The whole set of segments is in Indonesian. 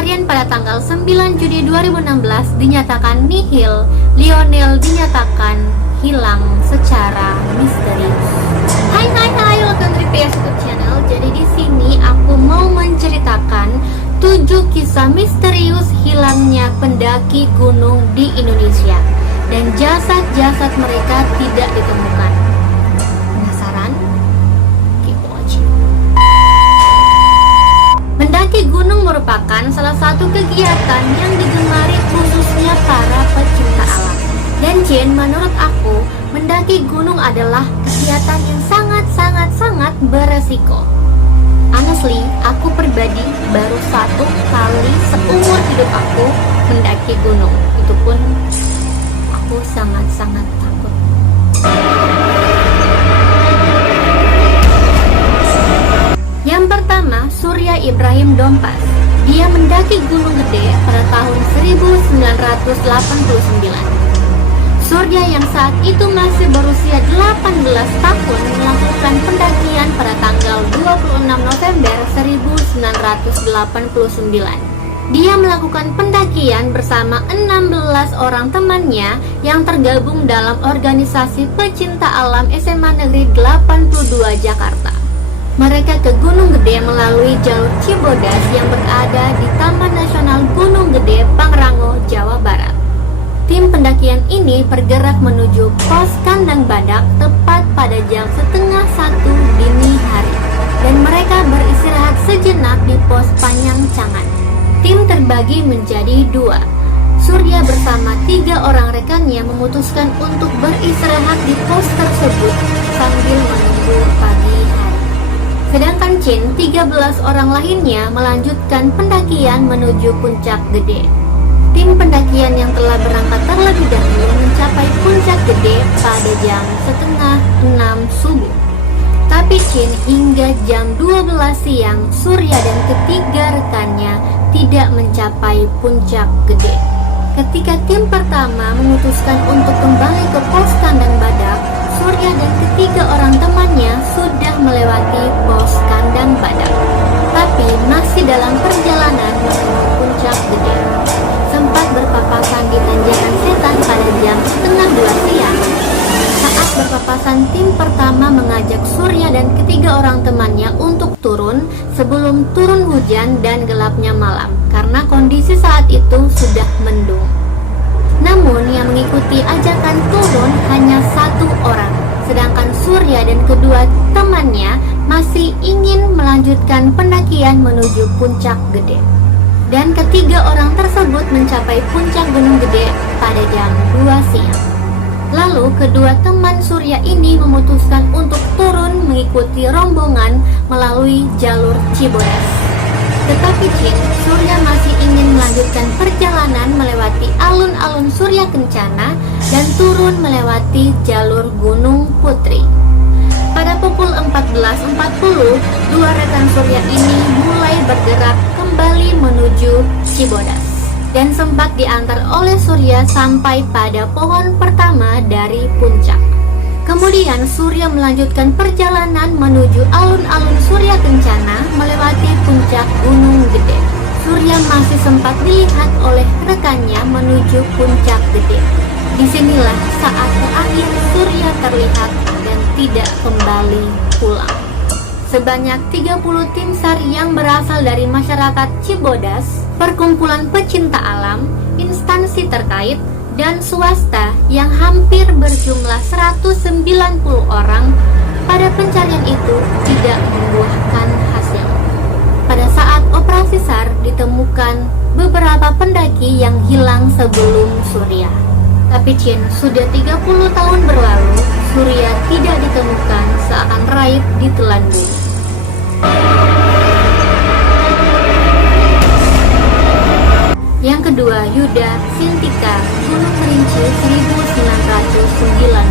pencarian pada tanggal 9 Juni 2016 dinyatakan nihil. Lionel dinyatakan hilang secara misterius. Hai, welcome to PS YouTube channel. Jadi di sini aku mau menceritakan 7 kisah misterius hilangnya pendaki gunung di Indonesia dan jasad-jasad mereka tidak ditemukan. Penasaran? Keep watching. Mendaki gunung merupakan salah satu kegiatan yang digemari khususnya para pecinta alam. Dan Jin, menurut aku, mendaki gunung adalah kegiatan yang sangat beresiko. Honestly, aku pribadi baru 1 kali seumur hidup aku mendaki gunung. Itu pun aku sangat takut. Yang pertama, Surya Ibrahim Dompas. Dia mendaki Gunung Gede pada tahun 1989. Surya yang saat itu masih berusia 18 tahun melakukan pendakian pada tanggal 26 November 1989. Dia melakukan pendakian bersama 16 orang temannya yang tergabung dalam organisasi pecinta alam SMA Negeri 82 Jakarta. Mereka ke Gunung Gede melalui jalur Cibodas yang berada di Taman Nasional Gunung Gede, Pangrango, Jawa Barat. Tim pendakian ini bergerak menuju pos kandang badak tepat pada jam 12:30 dini hari, dan mereka beristirahat sejenak di pos Panyangcangan. Tim terbagi menjadi 2. Surya bersama 3 orang rekannya memutuskan untuk beristirahat di pos tersebut sambil menunggu pagi hari. Sedangkan Chin, 13 orang lainnya melanjutkan pendakian menuju Puncak Gede. Tim pendakian yang telah berangkat terlebih dahulu mencapai Puncak Gede pada jam 5:30 subuh. Tapi Chin, hingga jam 12 siang, Surya dan ketiga rekannya tidak mencapai Puncak Gede. Ketika tim pertama memutuskan untuk kembali ke pos kandang badak, Surya dan ketiga orang temannya sudah melewati pos kandang badak. Tapi masih dalam perjalanan menuju Puncak Gede, sempat berpapasan di Tanjakan Setan pada jam 1:30 siang. Saat berpapasan, tim pertama mengajak Surya dan ketiga orang temannya untuk turun sebelum turun hujan dan gelapnya malam, karena kondisi saat itu sudah mendung. Namun yang mengikuti ajakan turun hanya 1 orang, sedangkan Surya dan kedua temannya masih ingin melanjutkan pendakian menuju Puncak Gede. Dan ketiga orang tersebut mencapai Puncak Gunung Gede pada jam 2 siang. Lalu kedua teman Surya ini memutuskan untuk turun mengikuti rombongan melalui jalur Cibodas. Tetapi Chin, Surya masih ingin melanjutkan perjalanan melewati alun-alun Surya Kencana dan turun melewati jalur Gunung Putri. Pada pukul 14.40, 2 rekan Surya ini mulai bergerak kembali menuju Cibodas dan sempat diantar oleh Surya sampai pada pohon pertama dari puncak. Kemudian Surya melanjutkan perjalanan menuju alun-alun Surya Kencana melewati puncak Gunung Gede. Surya masih sempat dilihat oleh rekannya menuju Puncak Gede. Disinilah saat terakhir Surya terlihat dan tidak kembali pulang. Sebanyak 30 tim SAR yang berasal dari masyarakat Cibodas, perkumpulan pecinta alam, instansi terkait, dan swasta yang hampir berjumlah 190 orang pada pencarian itu tidak membuahkan hasil. Pada saat operasi SAR ditemukan beberapa pendaki yang hilang sebelum Surya. Tapi Chin, sudah 30 tahun berlalu, Surya tidak ditemukan seakan raib ditelan bumi. Yang kedua, Yuda Sintika, Gunung Kerinci 1990.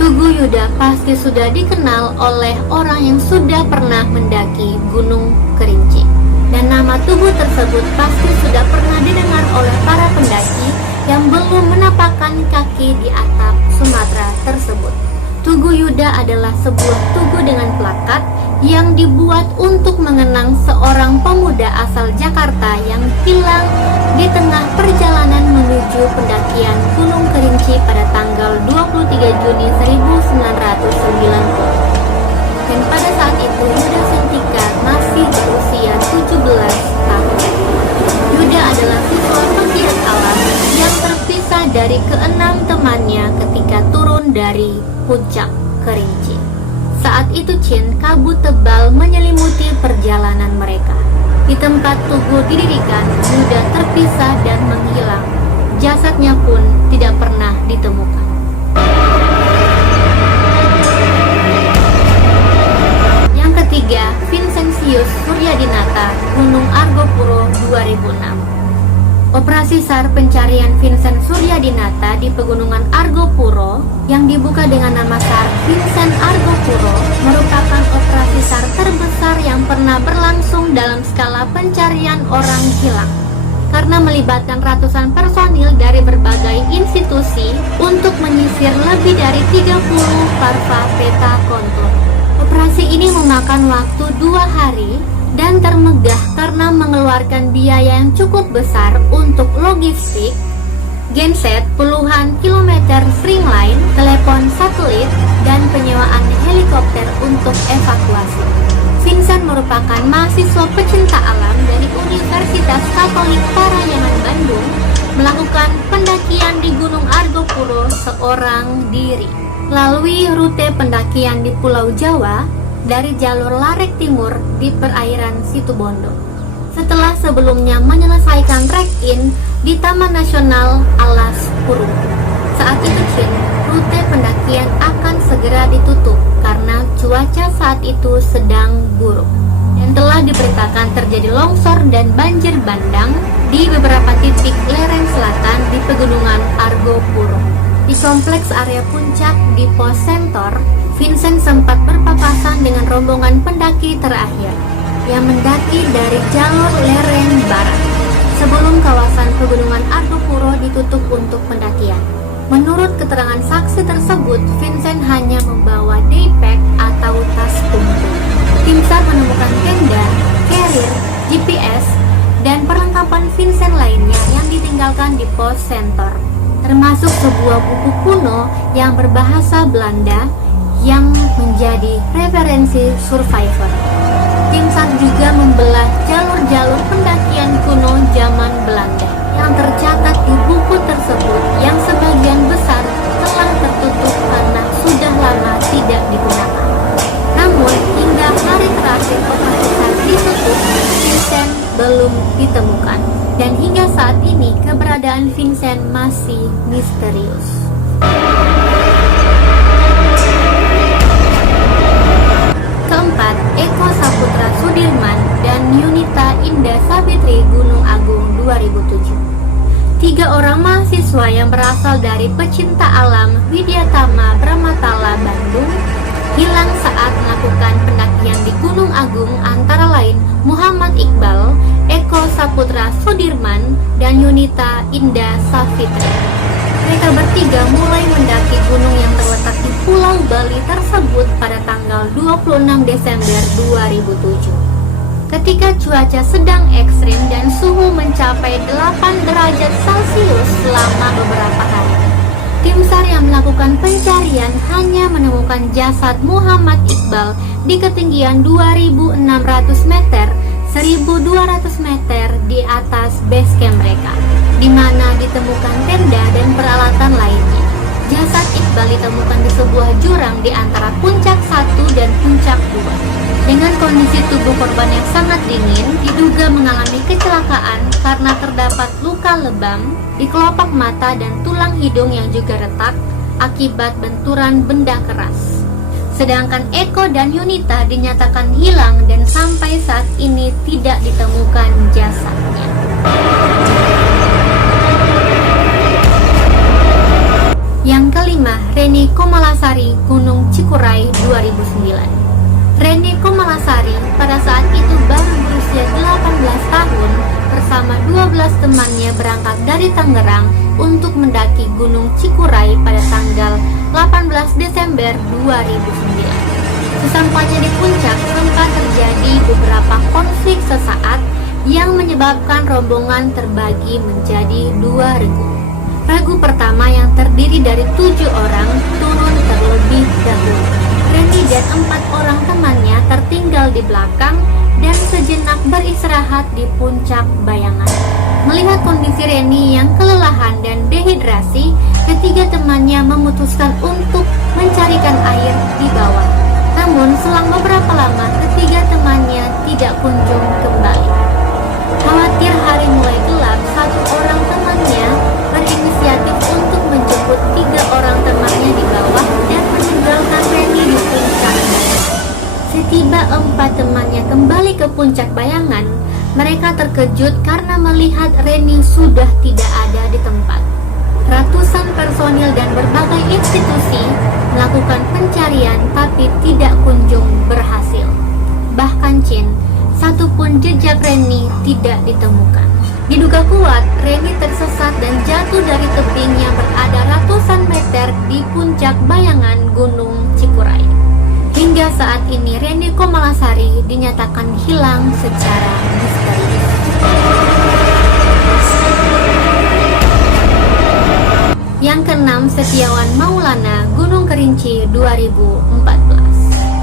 Tugu Yuda pasti sudah dikenal oleh orang yang sudah pernah mendaki Gunung Kerinci. Dan nama tugu tersebut pasti sudah pernah didengar oleh para pendaki yang belum menapakkan kaki di atap Sumatera tersebut. Tugu Yuda adalah sebuah tugu dengan plakat yang dibuat untuk mengenang seorang pemuda asal Jakarta yang hilang di tengah perjalanan menuju pendakian Gunung Kerinci pada tanggal 23 Juni 1990. Dan pada saat itu Yuda Sentika masih berusia 17 tahun. Yuda adalah siswa pegiat alam yang terpisah dari keenam temannya ketika turun dari puncak Kerinci. Saat itu kabut tebal menyelimuti perjalanan mereka. Di tempat tugu didirikan, Yuda terpisah dan menghilang. Jasadnya pun tidak pernah ditemukan. Yang ketiga, Vincentius Suryadinata, Gunung Argopuro 2006. Operasi SAR pencarian Vincent Suryadinata di Pegunungan Argopuro yang dibuka dengan nama SAR Vincent Argopuro merupakan operasi SAR terbesar yang pernah berlangsung dalam skala pencarian orang hilang, karena melibatkan ratusan personil dari berbagai institusi untuk menyisir lebih dari 30 parva peta kontur. Operasi ini memakan waktu 2 hari dan termegah karena mengeluarkan biaya yang cukup besar untuk logistik, genset, puluhan kilometer streamline, telepon satelit, dan penyewaan helikopter untuk evakuasi. Vincent merupakan mahasiswa pecinta alam dari Universitas Katolik Parayangan Bandung, melakukan pendakian di Gunung Argopuro seorang diri, melalui rute pendakian di Pulau Jawa, dari jalur Larek Timur di perairan Situbondo. Setelah sebelumnya menyelesaikan trek-in di Taman Nasional Alas Purwo. Saat itu rute pendakian akan segera ditutup karena cuaca saat itu sedang buruk dan telah diberitakan terjadi longsor dan banjir bandang di beberapa titik lereng selatan di Pegunungan Argopuro. Di kompleks area puncak di Pos Sentor, Vincent sempat berpapasan dengan rombongan pendaki terakhir yang mendaki dari jalur lereng barat sebelum kawasan Pegunungan Argopuro ditutup untuk pendakian. Menurut keterangan saksi tersebut, Vincent hanya membawa daypack atau tas punggung. Tim SAR menemukan tenda, carrier, GPS, dan perlengkapan Vincent lainnya yang ditinggalkan di Pos Sentor, termasuk sebuah buku kuno yang berbahasa Belanda yang menjadi referensi survivor. Tim SAR juga membelah jalur-jalur pendakian kuno zaman Belanda yang tercatat di buku tersebut yang sebagian besar telah tertutup karena sudah lama tidak digunakan. Namun, hingga hari terakhir operasi SAR ditutup, Vincent belum ditemukan. Dan hingga saat ini, keberadaan Vincent masih misterius. Keempat, Eko Saputra Sudirman dan Yunita Indah Savitri Gunung Agung 2007. 3 orang mahasiswa yang berasal dari pecinta alam Widyatama Brahmatala Bandung hilang saat melakukan pendakian di Gunung Agung, antara lain Muhammad Iqbal, Eko Saputra Sudirman, dan Yunita Indah Savitri. Mereka bertiga mulai mendaki gunung yang terletak di Pulau Bali tersebut pada tanggal 26 Desember 2007. Ketika cuaca sedang ekstrim dan suhu mencapai 8 derajat Celcius selama beberapa hari. Tim SAR yang melakukan pencarian hanya menemukan jasad Muhammad Iqbal di ketinggian 2.600 meter, 1.200 meter di atas base camp mereka, di mana ditemukan tenda dan peralatan lainnya. Jasad Iqbal ditemukan di sebuah jurang di antara puncak 1 dan puncak 2. Dengan kondisi tubuh korban yang sangat dingin, diduga mengalami kecelakaan karena terdapat luka lebam di kelopak mata dan tulang hidung yang juga retak akibat benturan benda keras. Sedangkan Eko dan Yunita dinyatakan hilang dan sampai saat ini tidak ditemukan jasadnya. Yang kelima, Reni Komalasari, Gunung Cikuray 2009. Reni Komalasari pada saat itu baru berusia 18 tahun bersama 12 temannya berangkat dari Tangerang untuk mendaki Gunung Cikuray pada tanggal 18 Desember 2009. Sesampainya di puncak, sempat terjadi beberapa konflik sesaat yang menyebabkan rombongan terbagi menjadi dua regu. Regu pertama yang terdiri dari 7 orang turun terlebih dahulu. Reni dan 4 orang temannya tertinggal di belakang dan sejenak beristirahat di puncak bayangan. Melihat kondisi Reni yang kelelahan dan dehidrasi, ketiga temannya memutuskan untuk mencarikan air di bawah. Namun selang beberapa lama ketiga temannya tidak kunjung kembali. Khawatir hari mulai gelap, satu orang temannya berinisiatif untuk menjemput 3 orang temannya di bawah dan meninggalkan Reni di puncak bayangan. Setiba 4 temannya kembali ke puncak bayangan, mereka terkejut karena melihat Reni sudah tidak ada di tempat. Ratusan personil dan berbagai institusi melakukan pencarian tapi tidak kunjung berhasil. Bahkan Chin, satupun jejak Reni tidak ditemukan. Diduga kuat, Reni tersesat dan jatuh dari tebing yang berada ratusan meter di puncak bayangan Gunung Cikuray. Hingga saat ini Reni Komalasari dinyatakan hilang secara misterius. Yang keenam, Setiawan Maulana, Gunung Kerinci 2014.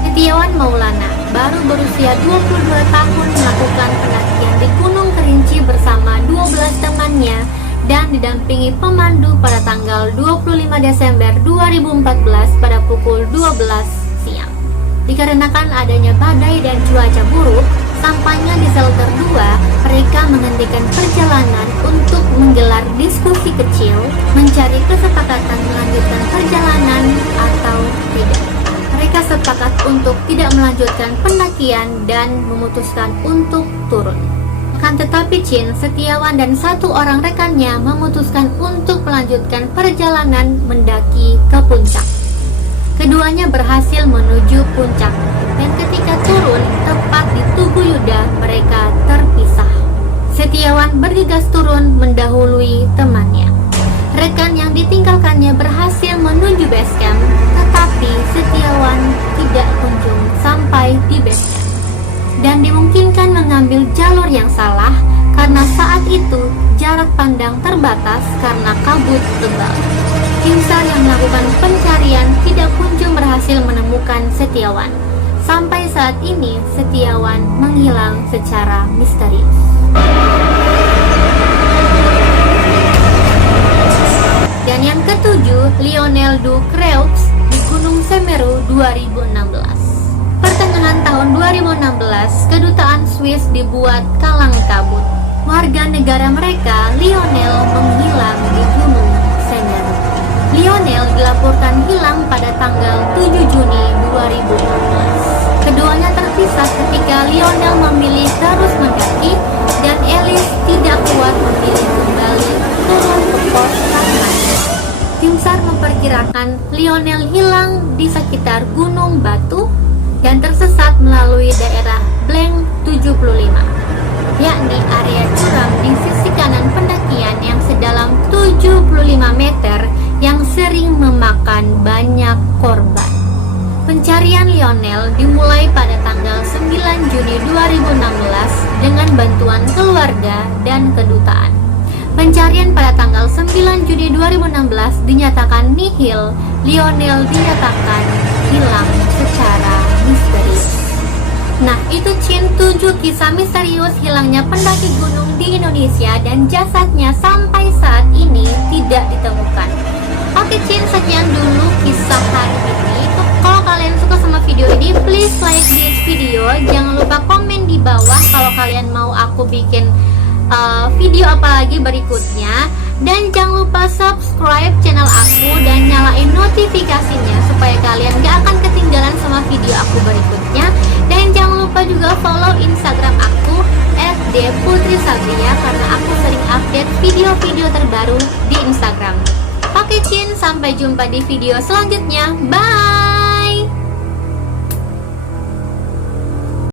Setiawan Maulana baru berusia 22 tahun melakukan pendakian di Gunung Kerinci bersama 12 temannya dan didampingi pemandu pada tanggal 25 Desember 2014 pada pukul 12 siang. Dikarenakan adanya badai dan cuaca buruk, sampainya di shelter 2, mereka menghentikan perjalanan untuk menggelar diskusi kecil, mencari kesepakatan melanjutkan perjalanan atau tidak. Mereka sepakat untuk tidak melanjutkan pendakian dan memutuskan untuk turun. Akan tetapi Chin, Setiawan dan 1 orang rekannya memutuskan untuk melanjutkan perjalanan mendaki ke puncak. Keduanya berhasil menuju puncak dan ketika turun tepat di Tugu Yuda mereka terpisah. Setiawan bergegas turun mendahului temannya. Rekan yang ditinggalkannya berhasil menuju base camp, tetapi Setiawan tidak kunjung sampai di base camp dan dimungkinkan mengambil jalur yang salah karena saat itu jarak pandang terbatas karena kabut tebal. Tim SAR yang melakukan pencarian tidak kunjung berhasil menemukan Setiawan. Sampai saat ini Setiawan menghilang secara misterius. Dan yang ketujuh, Lionel Du Creux di Gunung Semeru 2016. Pertengahan tahun 2016, kedutaan Swiss dibuat kalang kabut. Warga negara mereka, Lionel, menghilang di Gunung Semeru. Lionel dilaporkan hilang pada tanggal 7 Juni 2016. Keduanya terpisah ketika Lionel memilih terus mendaki dan Alice tidak kuat memilih kembali turun ke pos Kathmandu. Tim SAR memperkirakan Lionel hilang di sekitar Gunung Batu dan tersesat melalui daerah Blank 75, yakni area curam di sisi kanan pendakian yang sedalam 75 meter yang sering memakan banyak korban. Pencarian Lionel dimulai pada tanggal 9 Juni 2016 dengan bantuan keluarga dan kedutaan. Pencarian pada tanggal 9 Juni 2016 dinyatakan nihil. Lionel dinyatakan hilang secara misterius. Nah, itu Chin 7 kisah misterius hilangnya pendaki gunung di Indonesia dan jasadnya sampai saat ini tidak ditemukan. Oke Chin, sekian dulu kisah hari ini. Kalau kalian suka sama video ini, please like this video. Jangan lupa komen di bawah kalau kalian mau aku bikin video apa lagi berikutnya. Dan jangan lupa subscribe channel aku dan nyalain notifikasinya supaya kalian gak akan ketinggalan sama video aku berikutnya. Dan jangan lupa juga follow Instagram aku @deputrisabria karena aku sering update video-video terbaru di Instagram. Oke Chin, sampai jumpa di video selanjutnya. Bye!